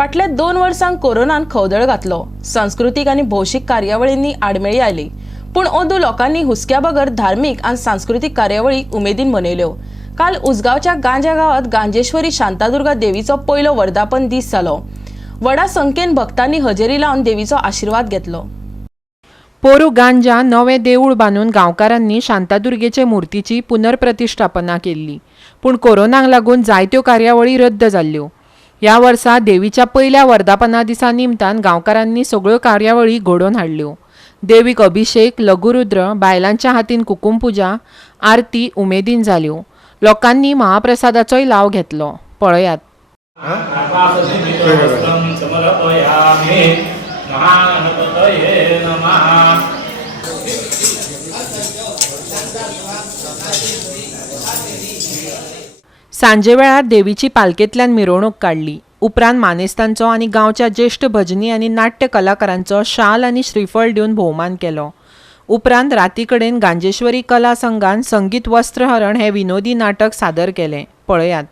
फाटल्या 2 वर्सांक कोरोनान खवदळ घातलो। सांस्कृतिक आनी भौशीक कार्यावळींनी आडमेळी आयली, पूण अंदू लोकांनी हुस्क्या बगर धार्मिक आनी सांस्कृतिक कार्यावळी उमेदीन मनयल्यो। काल उसगांवच्या गांजा गांवांत गांजेश्वरी शांतादुर्गा देवीचो पयलो वर्धापन दीस जालो। व्हडा संख्येन भक्तांनी हजेरी लावन देवीचो आशीर्वाद घेतलो। पोरू गांजा नवें देवूळ बांदून गांवकारांनी शांतादुर्गेचे मुर्तीची पुनर्प्रतिष्ठापना केल्ली, पूण कोरोनाक लागून जायत्यो कार्यावळी रद्द जाल्ल्यो। ह्या वर्सा देवीच्या पयल्या वर्धापना दिसा निमतान गांवकारांनी सगळ्यो कार्यावळी घडोवन हाडल्यो। देवीक अभिषेक, लघुरुद्र, बायलांच्या हातीन कुकुम पुजा, आरती उमेदीन जाल्यो। लोकांनी महाप्रसादाचोय लाव घेतलो। पळयात। सांजे वेळार देवीची पालखेंतल्यान मिरवणूक काडली। उपरांत मानेस्तांचो आनी गांवच्या ज्येश्ठ भजनी आनी नाट्य कलाकारांचो शाल आनी श्रीफळ दिवन भोवमान केलो। उपरांत राती कडेन गांजेश्वरी कला संघान संगीत वस्त्रहरण हे विनोदी नाटक सादर केलें। पळयात।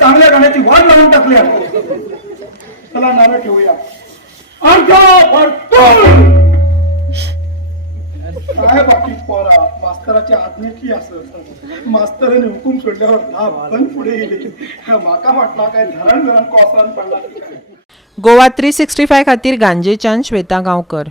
चांगल्या गाण्याची वाट लावून टाकली। चला नारळ ठेवूया। काय बाकी पोरा, मास्तराची आज्ञेची असं मास्तराने हुकूम सोडल्यावर पण पुढे गेले। माका वाटला काय धरण धरण कोसळून पडला। गोवा 365 खातीर गांजेच्यान श्वेता गांवकर।